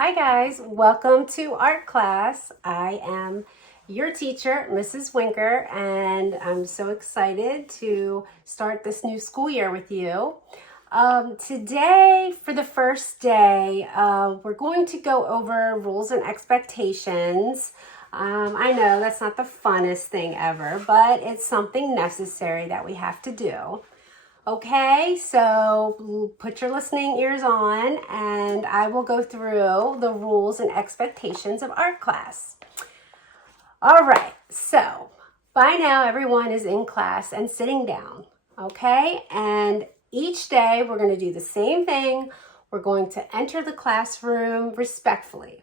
Hi guys, welcome to art class. I am your teacher, Mrs. Winker, and I'm so excited to start this new school year with you. Today, for the first day, we're going to go over rules and expectations. I know that's not the funnest thing ever, but it's something necessary that we have to do. Okay, so put your listening ears on and I will go through the rules and expectations of art class. All right, so by now everyone is in class and sitting down, okay? And each day we're going to do the same thing. We're going to enter the classroom respectfully.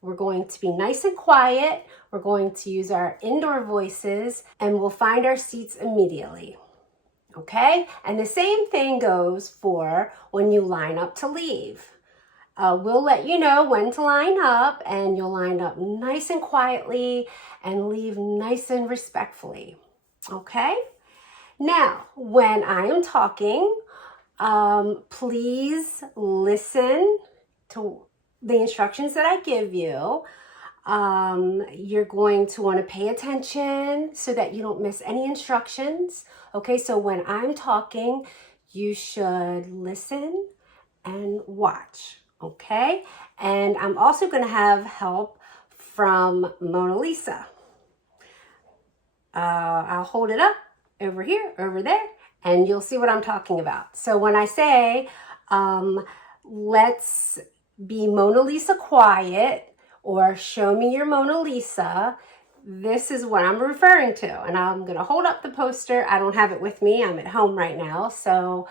We're going to be nice and quiet. We're going to use our indoor voices and we'll find our seats immediately. Okay, and the same thing goes for when you line up to leave. We'll let you know when to line up, and you'll line up nice and quietly and leave nice and respectfully. Okay, now when I am talking, please listen to the instructions that I give you. You're going to want to pay attention so that you don't miss any instructions. Okay, so when I'm talking, you should listen and watch. Okay, and I'm also going to have help from Mona Lisa. I'll hold it up over here, over there, and you'll see what I'm talking about. So when I say, let's be Mona Lisa quiet, or show me your Mona Lisa, this is what I'm referring to. And I'm going to hold up the poster. I don't have it with me. I'm at home right now. So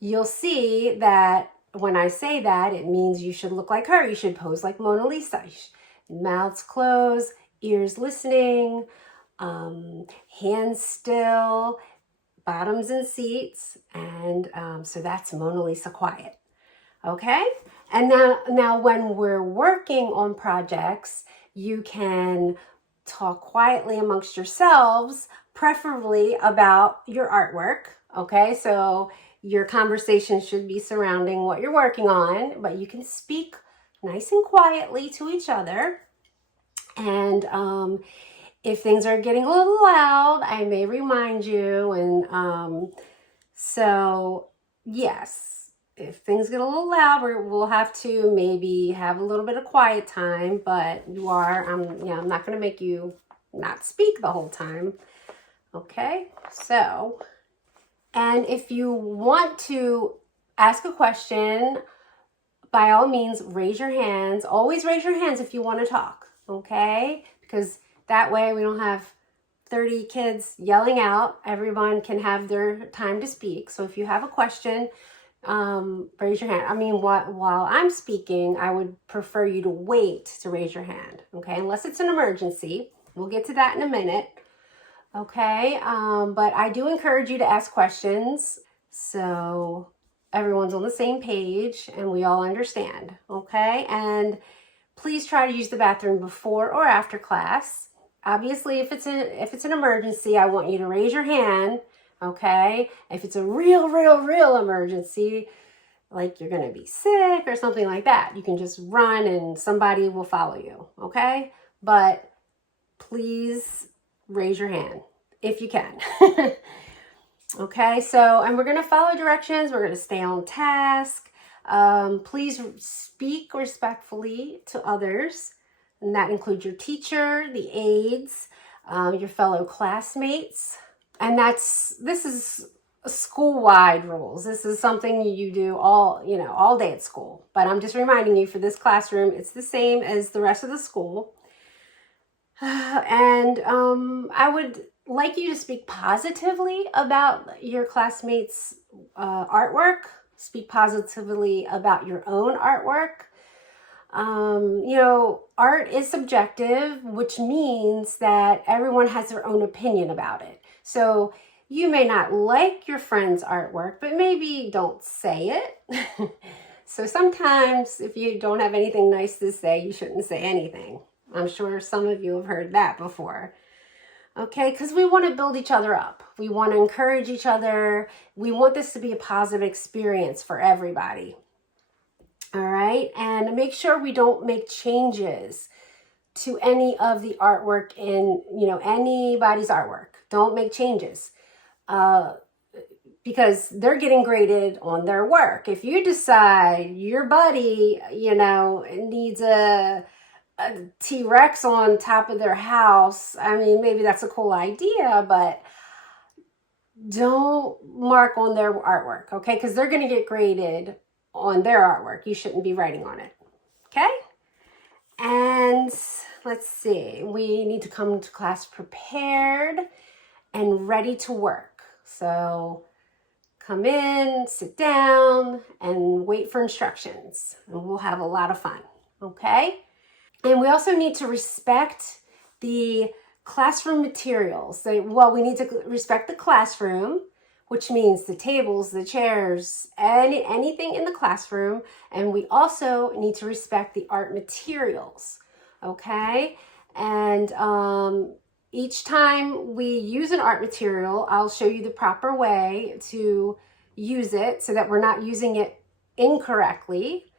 you'll see that when I say that, it means you should look like her. You should pose like Mona Lisa. Mouths closed, ears listening, hands still, bottoms in seats. And so that's Mona Lisa quiet. Okay? And now when we're working on projects, you can talk quietly amongst yourselves, preferably about your artwork. Okay? So your conversation should be surrounding what you're working on, but you can speak nice and quietly to each other. And if things are getting a little loud, I may remind you. And so, yes. If things get a little loud, we'll have to maybe have a little bit of quiet time, but I'm not going to make you not speak the whole time. Okay, so, and if you want to ask a question, by all means, raise your hands. Always raise your hands if you want to talk, okay? Because that way we don't have 30 kids yelling out. Everyone can have their time to speak. So if you have a question, raise your hand. I mean, while I'm speaking, I would prefer you to wait to raise your hand, okay? Unless it's an emergency. We'll get to that in a minute, okay? But I do encourage you to ask questions so everyone's on the same page and we all understand, okay? And please try to use the bathroom before or after class. Obviously, if it's an emergency, I want you to raise your hand. Okay, if it's a real emergency, like you're gonna be sick or something like that, you can just run and somebody will follow you, okay? But please raise your hand if you can. Okay, so, and we're gonna follow directions, we're gonna stay on task. Please speak respectfully to others, and that includes your teacher, the aides, your fellow classmates. And this is school-wide rules. This is something you do all day at school. But I'm just reminding you, for this classroom, it's the same as the rest of the school. And I would like you to speak positively about your classmates' artwork. Speak positively about your own artwork. Art is subjective, which means that everyone has their own opinion about it. So you may not like your friend's artwork, but maybe don't say it. So sometimes if you don't have anything nice to say, you shouldn't say anything. I'm sure some of you have heard that before. Okay, because we want to build each other up. We want to encourage each other. We want this to be a positive experience for everybody. All right, and make sure we don't make changes to any of the artwork in, anybody's artwork. Don't make changes. Because they're getting graded on their work. If you decide your buddy, needs a T-Rex on top of their house, I mean, maybe that's a cool idea, but don't mark on their artwork, okay? Because they're going to get graded on their artwork. You shouldn't be writing on it, okay? And let's see, we need to come to class prepared and ready to work. So come in, sit down, and wait for instructions. And we'll have a lot of fun, okay? And we also need to respect the classroom materials. We need to respect the classroom, which means the tables, the chairs, anything in the classroom. And we also need to respect the art materials, okay? And each time we use an art material, I'll show you the proper way to use it so that we're not using it incorrectly.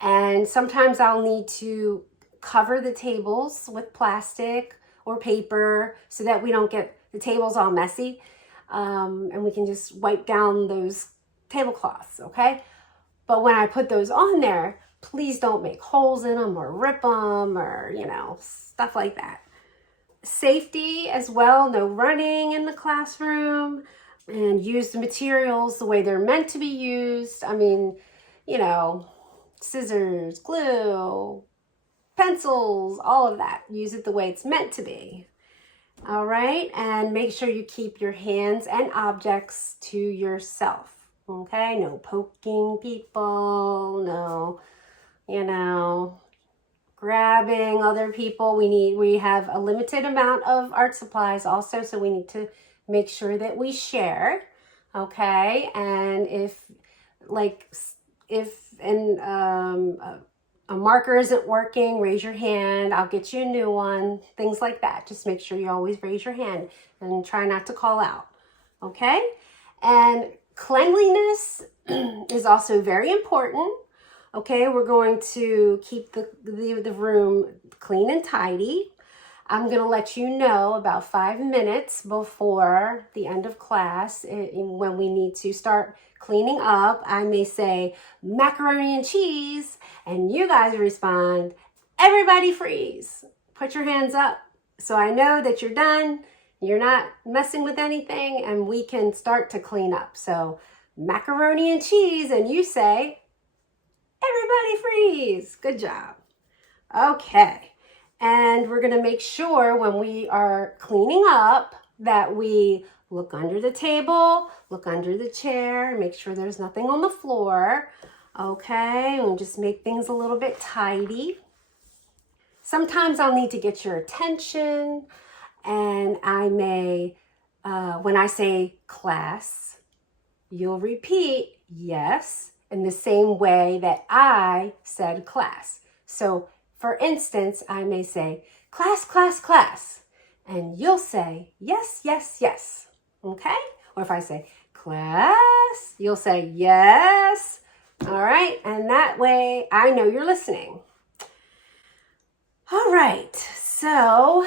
And sometimes I'll need to cover the tables with plastic or paper so that we don't get the tables all messy. And we can just wipe down those tablecloths, okay? But when I put those on there, please don't make holes in them or rip them or, stuff like that. Safety as well, no running in the classroom, and use the materials the way they're meant to be used. I mean, scissors, glue, pencils, all of that. Use it the way it's meant to be. All right, and make sure you keep your hands and objects to yourself, okay? No poking people, no, grabbing other people. We have a limited amount of art supplies also, so we need to make sure that we share, okay? And if a marker isn't working, raise your hand. I'll get you a new one, things like that. Just make sure you always raise your hand and try not to call out, okay? And cleanliness is also very important. Okay, we're going to keep the room clean and tidy. I'm going to let you know about 5 minutes before the end of class when we need to start cleaning up. I may say macaroni and cheese, and you guys respond, everybody freeze. Put your hands up so I know that you're done, you're not messing with anything, and we can start to clean up. So macaroni and cheese, and you say, everybody freeze. Good job. Okay. And we're going to make sure when we are cleaning up that we look under the table, look under the chair, make sure there's nothing on the floor. Okay. And just make things a little bit tidy. Sometimes I'll need to get your attention, and I may, when I say class, you'll repeat yes in the same way that I said class. So for instance, I may say class, class, class, and you'll say yes, yes, yes, okay? Or if I say class, you'll say yes, all right? And that way I know you're listening. All right, so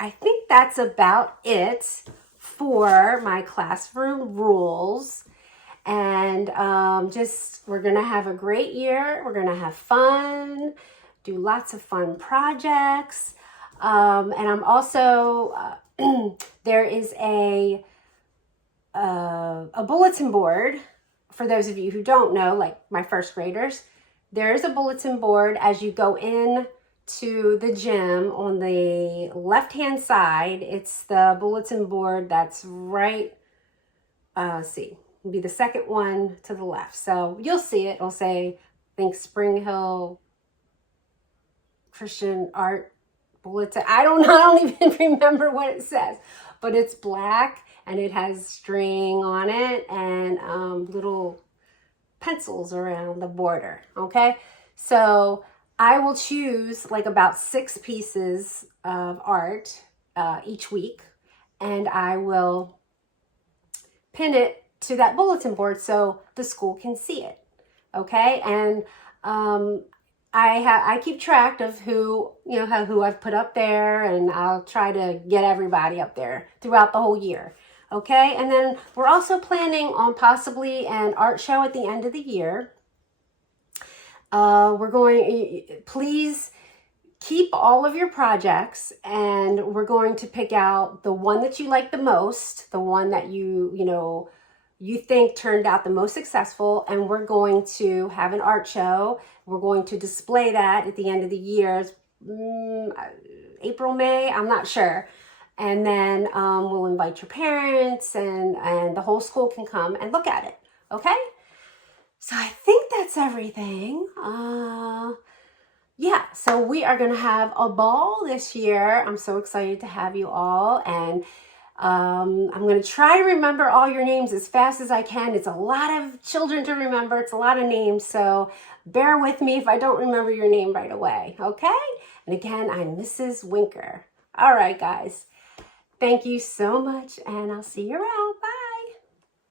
I think that's about it for my classroom rules. And we're going to have a great year. We're going to have fun, do lots of fun projects. And I'm also, there is a bulletin board for those of you who don't know, like my first graders. There is a bulletin board as you go in to the gym on the left-hand side. It's the bulletin board that's right, it'll be the second one to the left. So you'll see it. It'll say, I think Spring Hill Christian Art Bulletin. I don't even remember what it says, but it's black and it has string on it and little pencils around the border. Okay. So I will choose like about 6 pieces of art each week, and I will pin it to that bulletin board so the school can see it. Okay. And I keep track of who, who I've put up there, and I'll try to get everybody up there throughout the whole year. Okay, and then we're also planning on possibly an art show at the end of the year. Please keep all of your projects, and we're going to pick out the one that you like the most, the one that you think turned out the most successful, and we're going to have an art show. We're going to display that at the end of the year, April, May, I'm not sure. And then we'll invite your parents, and the whole school can come and look at it, okay? So I think that's everything. Yeah, so we are going to have a ball this year. I'm so excited to have you all, and I'm going to try to remember all your names as fast as I can. It's a lot of children to remember. It's a lot of names, so bear with me if I don't remember your name right away, okay? And again, I'm Mrs. Winker. All right, guys. Thank you so much, and I'll see you around.